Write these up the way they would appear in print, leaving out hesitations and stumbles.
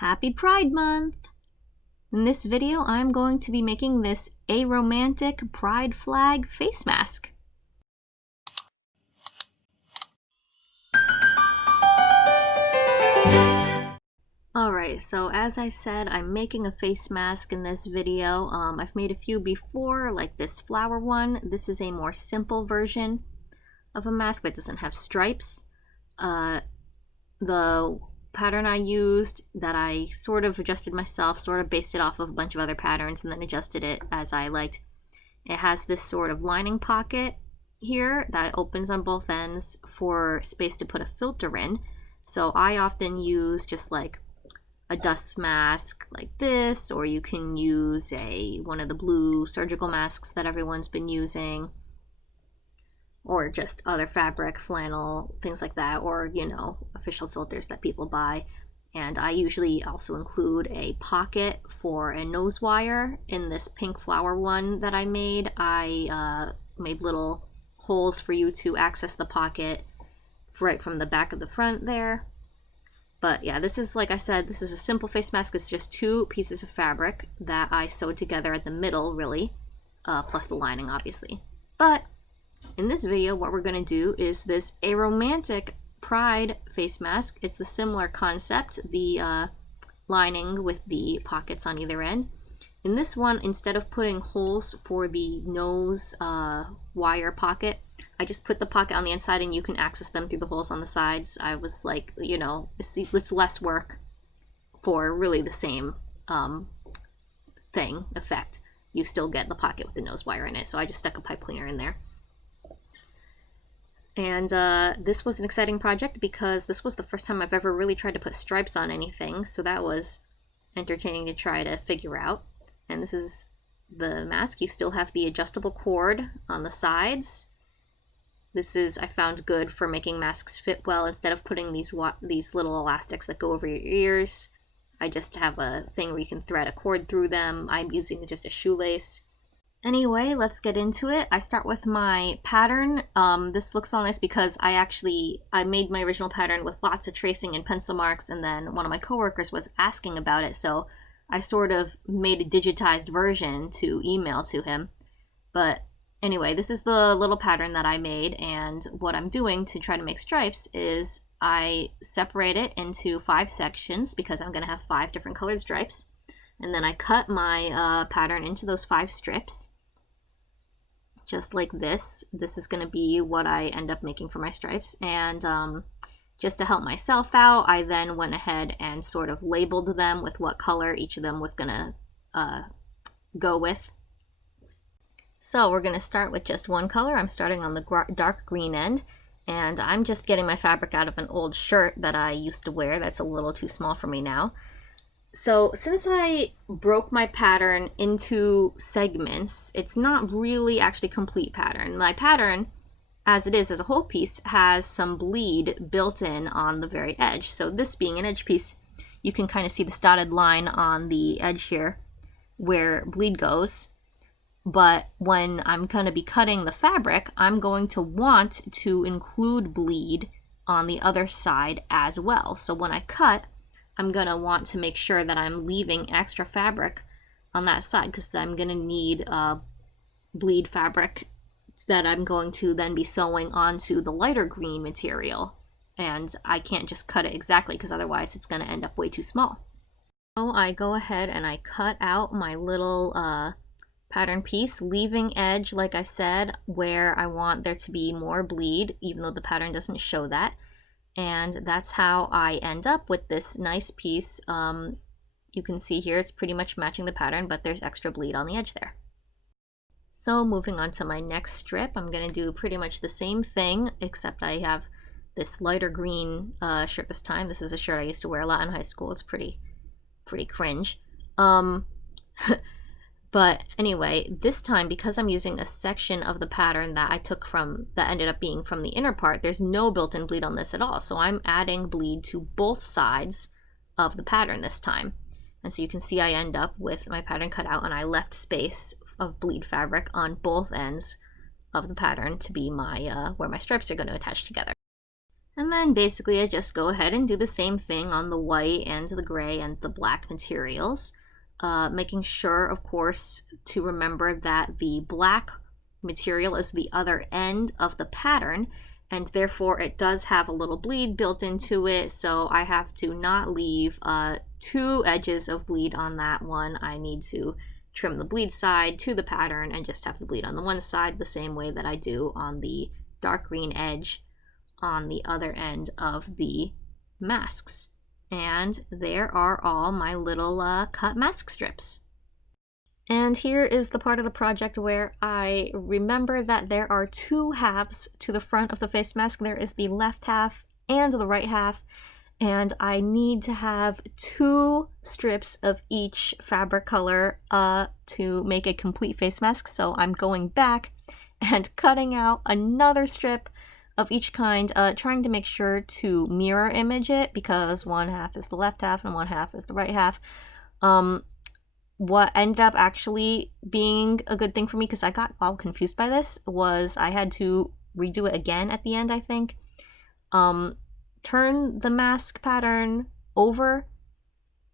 Happy Pride Month! In this video, I'm going to be making this Aromantic Pride flag face mask. Alright, so as I said, I'm making a face mask in this video. I've made a few before, like this flower one. This is a more simple version of a mask that doesn't have stripes. The pattern I used that I sort of adjusted myself, sort of based it off of a bunch of other patterns and then adjusted it as I liked. It has this sort of lining pocket here that opens on both ends for space to put a filter in. So I often use just like a dust mask like this, or you can use one of the blue surgical masks that everyone's been using, or just other fabric, flannel, things like that, or, you know, official filters that people buy. And I usually also include a pocket for a nose wire. In this pink flower one that I made made little holes for you to access the pocket right from the back of the front there. But yeah, this is, like I said, this is a simple face mask. It's just two pieces of fabric that I sewed together at the middle, really, plus the lining, obviously. But in this video, what we're going to do is this Aromantic Pride face mask. It's a similar concept, the lining with the pockets on either end. In this one, instead of putting holes for the nose wire pocket, I just put the pocket on the inside and you can access them through the holes on the sides. I was like, you know, it's less work for really the same effect. You still get the pocket with the nose wire in it. So I just stuck a pipe cleaner in there. And this was an exciting project because this was the first time I've ever really tried to put stripes on anything. So that was entertaining to try to figure out. And this is the mask. You still have the adjustable cord on the sides. This is, I found, good for making masks fit well. Instead of putting these little elastics that go over your ears, I just have a thing where you can thread a cord through them. I'm using just a shoelace. Anyway, let's get into it. I start with my pattern. This looks so nice because I made my original pattern with lots of tracing and pencil marks, and then one of my coworkers was asking about it, so I sort of made a digitized version to email to him. But anyway, this is the little pattern that I made, and what I'm doing to try to make stripes is I separate it into 5 sections because I'm going to have 5 different colored stripes. And then I cut my pattern into those 5 strips, just like this. This is going to be what I end up making for my stripes. And just to help myself out, I then went ahead and sort of labeled them with what color each of them was going to go with. So we're going to start with just one color. I'm starting on the dark green end, and I'm just getting my fabric out of an old shirt that I used to wear that's a little too small for me now. So since I broke my pattern into segments, it's not really actually complete pattern. My pattern, as it is as a whole piece, has some bleed built in on the very edge. So this being an edge piece, you can kind of see this dotted line on the edge here where bleed goes. But when I'm going to be cutting the fabric, I'm going to want to include bleed on the other side as well. So when I cut, I'm going to want to make sure that I'm leaving extra fabric on that side because I'm going to need bleed fabric that I'm going to then be sewing onto the lighter green material. And I can't just cut it exactly because otherwise it's going to end up way too small. So I go ahead and I cut out my little pattern piece, leaving edge, like I said, where I want there to be more bleed, even though the pattern doesn't show that. And that's how I end up with this nice piece. You can see here it's pretty much matching the pattern, but there's extra bleed on the edge there. So moving on to my next strip, I'm going to do pretty much the same thing, except I have this lighter green shirt this time. This is a shirt I used to wear a lot in high school. It's pretty cringe. But anyway, this time, because I'm using a section of the pattern that I took from, that ended up being from the inner part, there's no built-in bleed on this at all. So I'm adding bleed to both sides of the pattern this time. And so you can see I end up with my pattern cut out, and I left space of bleed fabric on both ends of the pattern to be my where my stripes are going to attach together. And then basically I just go ahead and do the same thing on the white and the gray and the black materials, making sure, of course, to remember that the black material is the other end of the pattern, and therefore it does have a little bleed built into it, so I have to not leave 2 edges of bleed on that one. I need to trim the bleed side to the pattern and just have the bleed on the one side the same way that I do on the dark green edge on the other end of the masks. And there are all my little cut mask strips. And here is the part of the project where I remember that there are 2 halves to the front of the face mask. There is the left half and the right half, and I need to have 2 strips of each fabric color to make a complete face mask. So I'm going back and cutting out another strip of each kind, trying to make sure to mirror image it, because one half is the left half and one half is the right half. What ended up actually being a good thing for me, because I got all confused by this, was I had to redo it again at the end, I think. Turn the mask pattern over.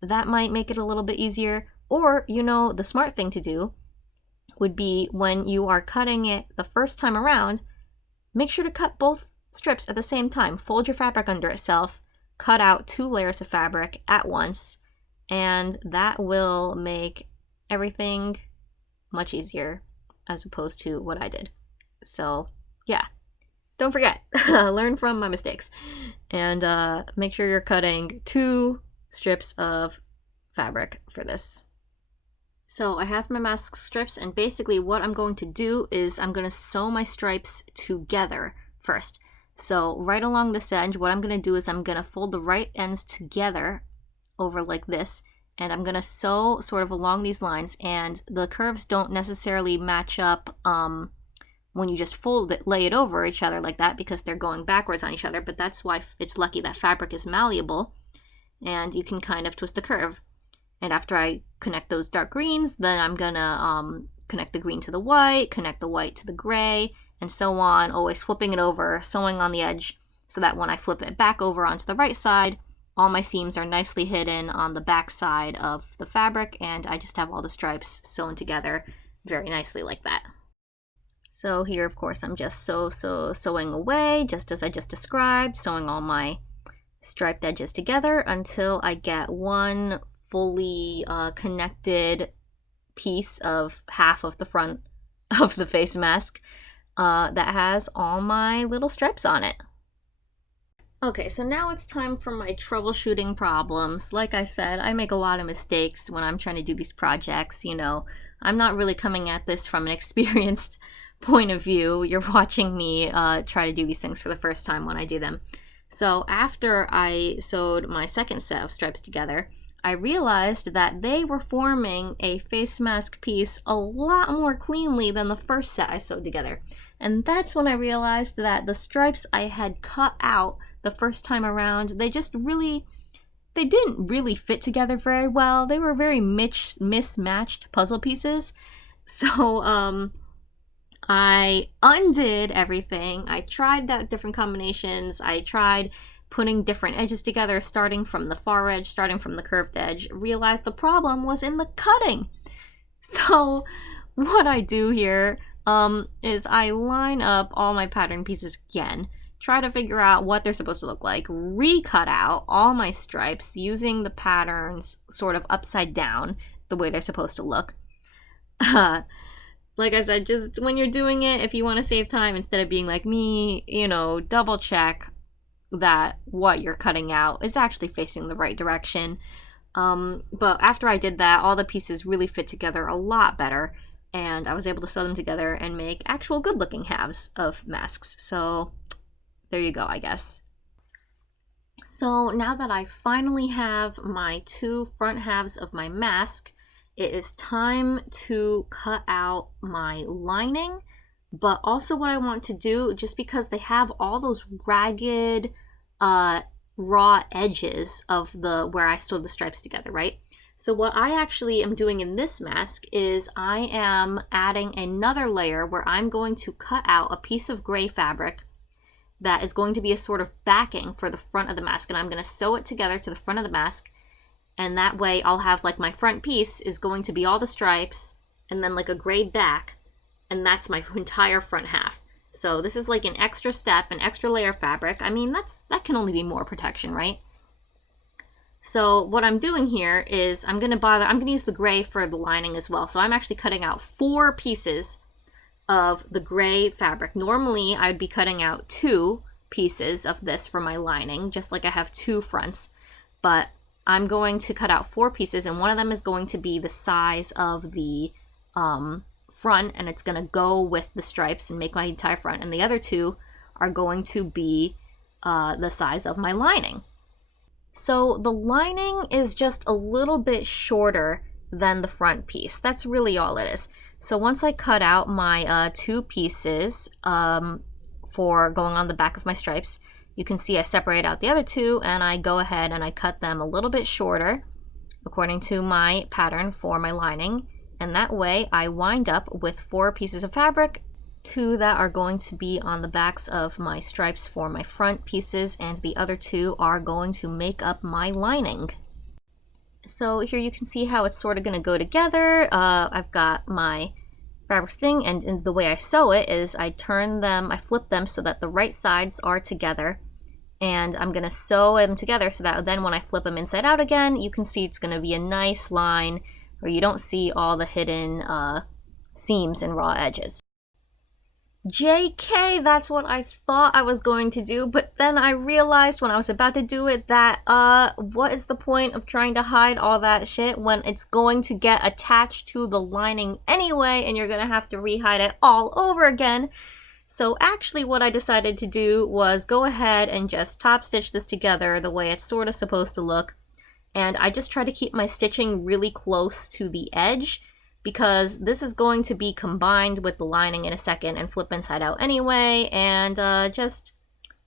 That might make it a little bit easier. Or, you know, the smart thing to do would be when you are cutting it the first time around, make sure to cut both strips at the same time. Fold your fabric under itself, cut out 2 layers of fabric at once, and that will make everything much easier as opposed to what I did. So yeah, don't forget, learn from my mistakes, and make sure you're cutting 2 strips of fabric for this. So I have my mask strips, and basically what I'm going to do is I'm going to sew my stripes together first. So right along this edge, what I'm going to do is I'm going to fold the right ends together over like this, and I'm going to sew sort of along these lines, and the curves don't necessarily match up when you just fold it, lay it over each other like that, because they're going backwards on each other, but that's why it's lucky that fabric is malleable, and you can kind of twist the curve. And after I connect those dark greens, then I'm gonna connect the green to the white, connect the white to the gray, and so on, always flipping it over, sewing on the edge, so that when I flip it back over onto the right side, all my seams are nicely hidden on the back side of the fabric, and I just have all the stripes sewn together very nicely like that. So here, of course, I'm just sewing away, just as I just described, sewing all my striped edges together until I get one fully connected piece of half of the front of the face mask that has all my little stripes on it. Okay, so now it's time for my troubleshooting problems. Like I said, I make a lot of mistakes when I'm trying to do these projects. You know, I'm not really coming at this from an experienced point of view. You're watching me try to do these things for the first time when I do them. So after I sewed my second set of stripes together, I realized that they were forming a face mask piece a lot more cleanly than the first set I sewed together. And that's when I realized that the stripes I had cut out the first time around, they didn't really fit together very well. They were very mismatched puzzle pieces. So I undid everything. I tried out different combinations. I tried putting different edges together, starting from the far edge, starting from the curved edge, realized the problem was in the cutting. So what I do here is I line up all my pattern pieces again, try to figure out what they're supposed to look like, recut out all my stripes using the patterns sort of upside down, the way they're supposed to look. Like I said, just when you're doing it, if you want to save time, instead of being like me, you know, double check that what you're cutting out is actually facing the right direction. But after I did that, all the pieces really fit together a lot better, and I was able to sew them together and make actual good looking halves of masks. So there you go, I guess. So now that I finally have my 2 front halves of my mask, it is time to cut out my lining. But also what I want to do, just because they have all those ragged raw edges of where I sewed the stripes together, right? So what I actually am doing in this mask is I am adding another layer where I'm going to cut out a piece of gray fabric that is going to be a sort of backing for the front of the mask, and I'm going to sew it together to the front of the mask, and that way I'll have like my front piece is going to be all the stripes and then like a gray back, and that's my entire front half. So this is like an extra step, an extra layer of fabric. I mean, that can only be more protection, right? So what I'm doing here is I'm going to use the gray for the lining as well. So I'm actually cutting out 4 pieces of the gray fabric. Normally I'd be cutting out 2 pieces of this for my lining, just like I have 2 fronts, but I'm going to cut out 4 pieces, and one of them is going to be the size of the front, and it's going to go with the stripes and make my entire front, and the other 2 are going to be the size of my lining. So the lining is just a little bit shorter than the front piece. That's really all it is. So once I cut out my 2 pieces for going on the back of my stripes, you can see I separate out the other 2, and I go ahead and I cut them a little bit shorter according to my pattern for my lining, and that way I wind up with 4 pieces of fabric, 2 that are going to be on the backs of my stripes for my front pieces, and the other 2 are going to make up my lining. So here you can see how it's sort of going to go together. I've got my fabric thing, and the way I sew it is I flip them so that the right sides are together, and I'm going to sew them together so that then when I flip them inside out again, you can see it's going to be a nice line where you don't see all the hidden seams and raw edges. JK, that's what I thought I was going to do, but then I realized when I was about to do it that, what is the point of trying to hide all that shit when it's going to get attached to the lining anyway, and you're gonna have to re-hide it all over again? So actually what I decided to do was go ahead and just top stitch this together the way it's sort of supposed to look, and I just try to keep my stitching really close to the edge, because this is going to be combined with the lining in a second and flip inside out anyway, and just,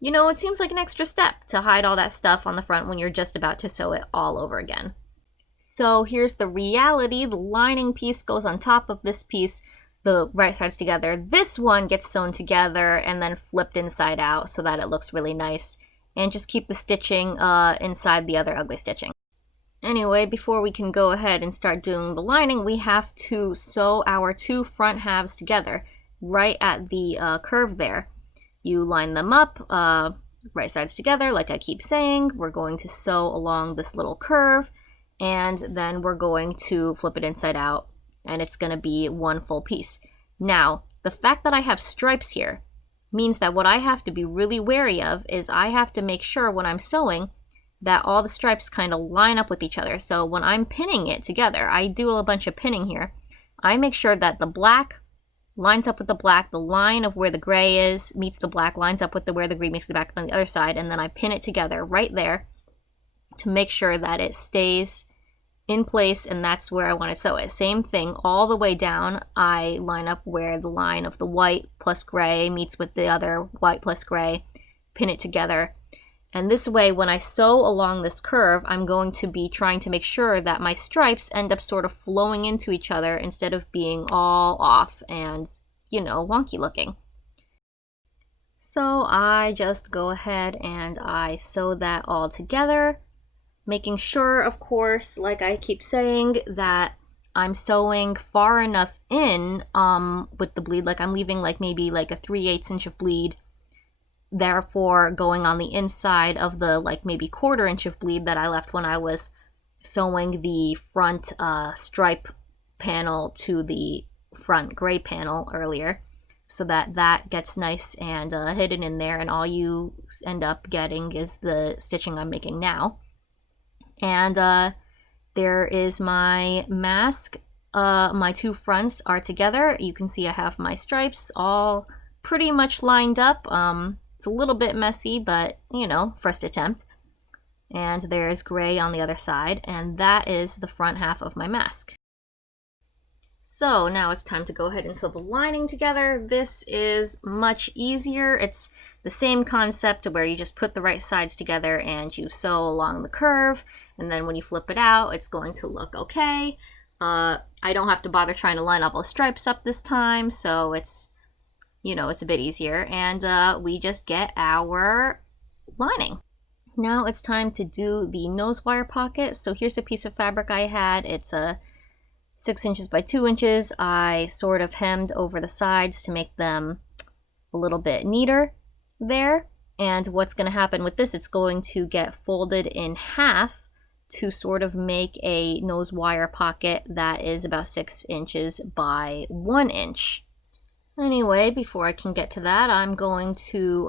you know, it seems like an extra step to hide all that stuff on the front when you're just about to sew it all over again. So here's the reality. The lining piece goes on top of this piece, the right sides together. This one gets sewn together and then flipped inside out so that it looks really nice, and just keep the stitching inside the other ugly stitching. Anyway, before we can go ahead and start doing the lining, we have to sew our 2 front halves together right at the curve there. You line them up, right sides together, like I keep saying. We're going to sew along this little curve, and then we're going to flip it inside out, and it's going to be one full piece. Now, the fact that I have stripes here means that what I have to be really wary of is I have to make sure when I'm sewing that all the stripes kind of line up with each other. So when I'm pinning it together, I do a bunch of pinning here. I make sure that the black lines up with the black, the line of where the gray is meets the black, lines up with where the green meets the black on the other side, and then I pin it together right there to make sure that it stays in place, and that's where I want to sew it. Same thing all the way down. I line up where the line of the white plus gray meets with the other white plus gray, pin it together. And this way, when I sew along this curve, I'm going to be trying to make sure that my stripes end up sort of flowing into each other instead of being all off and, you know, wonky looking. So I just go ahead and I sew that all together, making sure, of course, like I keep saying, that I'm sewing far enough in with the bleed, like I'm leaving like maybe like a 3/8 inch of bleed, therefore going on the inside of the like maybe 1/4 inch of bleed that I left when I was sewing the front stripe panel to the front gray panel earlier, so that that gets nice and hidden in there, and all you end up getting is the stitching I'm making now. And there is my mask. My 2 fronts are together. You can see I have my stripes all pretty much lined up. It's a little bit messy, but, you know, first attempt. And there's gray on the other side, and that is the front half of my mask. So now it's time to go ahead and sew the lining together. This is much easier. It's the same concept where you just put the right sides together and you sew along the curve, and then when you flip it out, it's going to look okay. I don't have to bother trying to line up all the stripes up this time, so it's, you know, it's a bit easier, and we just get our lining. Now it's time to do the nose wire pocket. So here's a piece of fabric I had. It's a 6 inches by 2 inches. I sort of hemmed over the sides to make them a little bit neater there. And what's going to happen with this, it's going to get folded in half to sort of make a nose wire pocket that is about 6 inches by 1 inch. Anyway, before I can get to that, I'm going to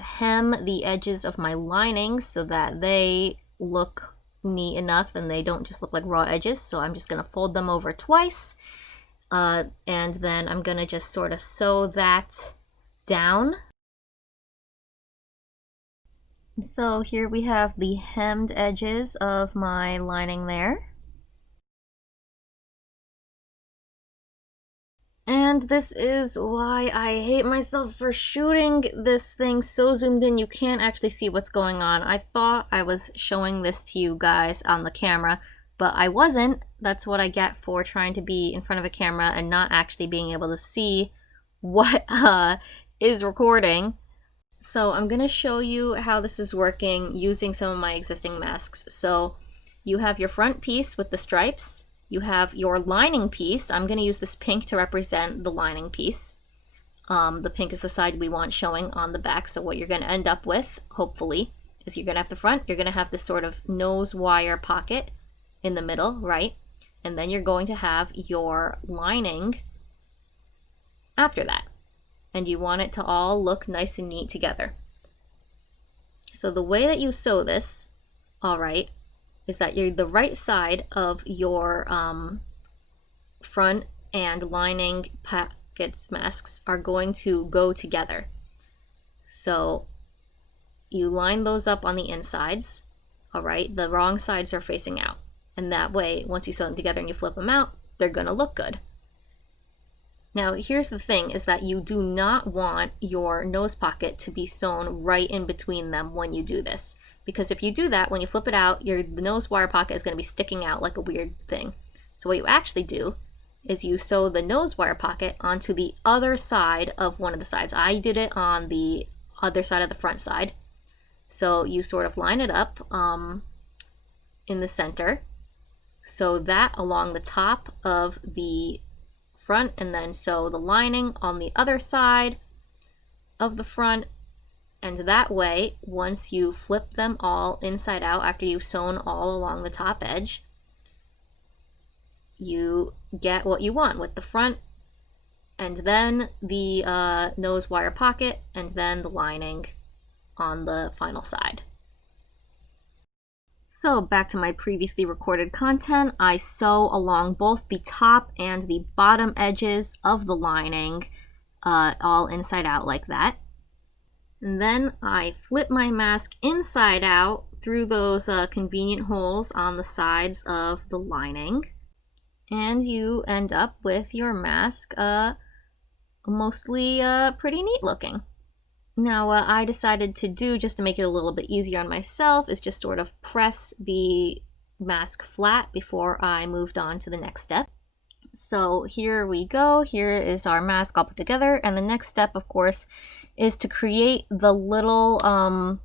hem the edges of my lining so that they look neat enough and they don't just look like raw edges. So I'm just going to fold them over twice, and then I'm going to just sort of sew that down. So here we have the hemmed edges of my lining there. And this is why I hate myself for shooting this thing so zoomed in you can't actually see what's going on. I thought I was showing this to you guys on the camera, but I wasn't. That's what I get for trying to be in front of a camera and not actually being able to see what is recording. So I'm going to show you how this is working using some of my existing masks. So you have your front piece with the stripes. You have your lining piece. I'm going to use this pink to represent the lining piece. The pink is the side we want showing on the back. So what you're going to end up with, hopefully, is you're going to have the front. You're going to have this sort of nose wire pocket in the middle, right? And then you're going to have your lining after that. And you want it to all look nice and neat together. So the way that you sew this, all right, is that the right side of your front and lining pockets masks are going to go together. So you line those up on the insides, all right? The wrong sides are facing out. And that way, once you sew them together and you flip them out, they're gonna look good. Now, here's the thing, is that you do not want your nose pocket to be sewn right in between them when you do this. Because if you do that, when you flip it out, the nose wire pocket is going to be sticking out like a weird thing. So what you actually do is you sew the nose wire pocket onto the other side of one of the sides. I did it on the other side of the front side. So you sort of line it up in the center. So that along the top of the front, and then sew the lining on the other side of the front. And that way, once you flip them all inside out after you've sewn all along the top edge, you get what you want with the front, and then the nose wire pocket, and then the lining on the final side. So back to my previously recorded content, I sew along both the top and the bottom edges of the lining, all inside out like that. And then I flip my mask inside out through those convenient holes on the sides of the lining. And you end up with your mask mostly pretty neat looking. Now, what I decided to do, just to make it a little bit easier on myself, is just sort of press the mask flat before I moved on to the next step. So here we go. Here is our mask all put together. And the next step, of course, is to create the little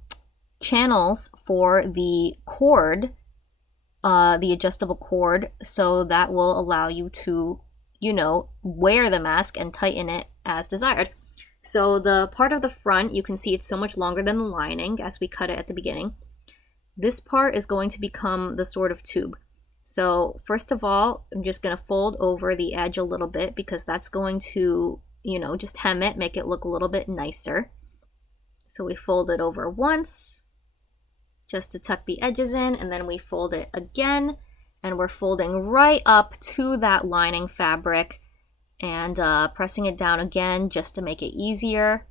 channels for the cord, the adjustable cord, so that will allow you to, you know, wear the mask and tighten it as desired. So the part of the front, you can see it's so much longer than the lining as we cut it at the beginning. This part is going to become the sort of tube. So first of all, I'm just going to fold over the edge a little bit because that's going to, you know, just hem it, make it look a little bit nicer. So we fold it over once just to tuck the edges in, and then we fold it again, and we're folding right up to that lining fabric and pressing it down again just to make it easier.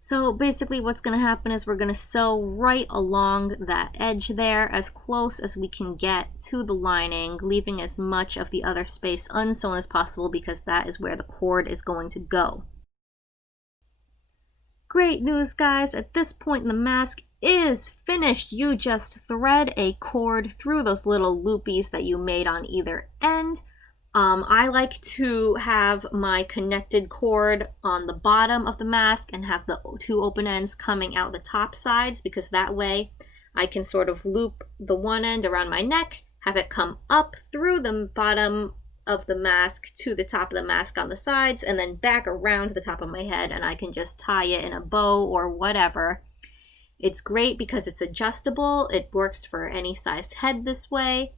So basically what's going to happen is we're going to sew right along that edge there as close as we can get to the lining, leaving as much of the other space unsewn as possible because that is where the cord is going to go. Great news, guys! At this point the mask is finished. You just thread a cord through those little loopies that you made on either end I like to have my connected cord on the bottom of the mask and have the two open ends coming out the top sides, because that way I can sort of loop the one end around my neck, have it come up through the bottom of the mask to the top of the mask on the sides, and then back around to the top of my head, and I can just tie it in a bow or whatever. It's great because it's adjustable. It works for any sized head this way.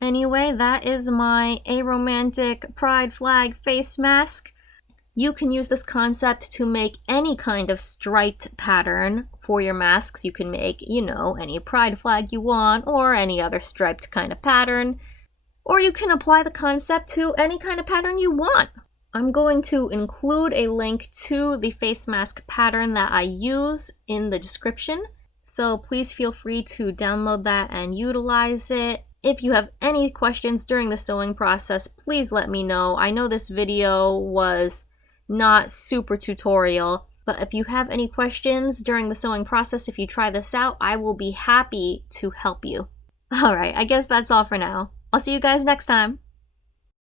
Anyway, that is my Aromantic Pride flag face mask. You can use this concept to make any kind of striped pattern for your masks. You can make, any pride flag you want, or any other striped kind of pattern. Or you can apply the concept to any kind of pattern you want. I'm going to include a link to the face mask pattern that I use in the description. So please feel free to download that and utilize it. If you have any questions during the sewing process, please let me know. I know this video was not super tutorial, but if you have any questions during the sewing process, if you try this out, I will be happy to help you. Alright, I guess that's all for now. I'll see you guys next time.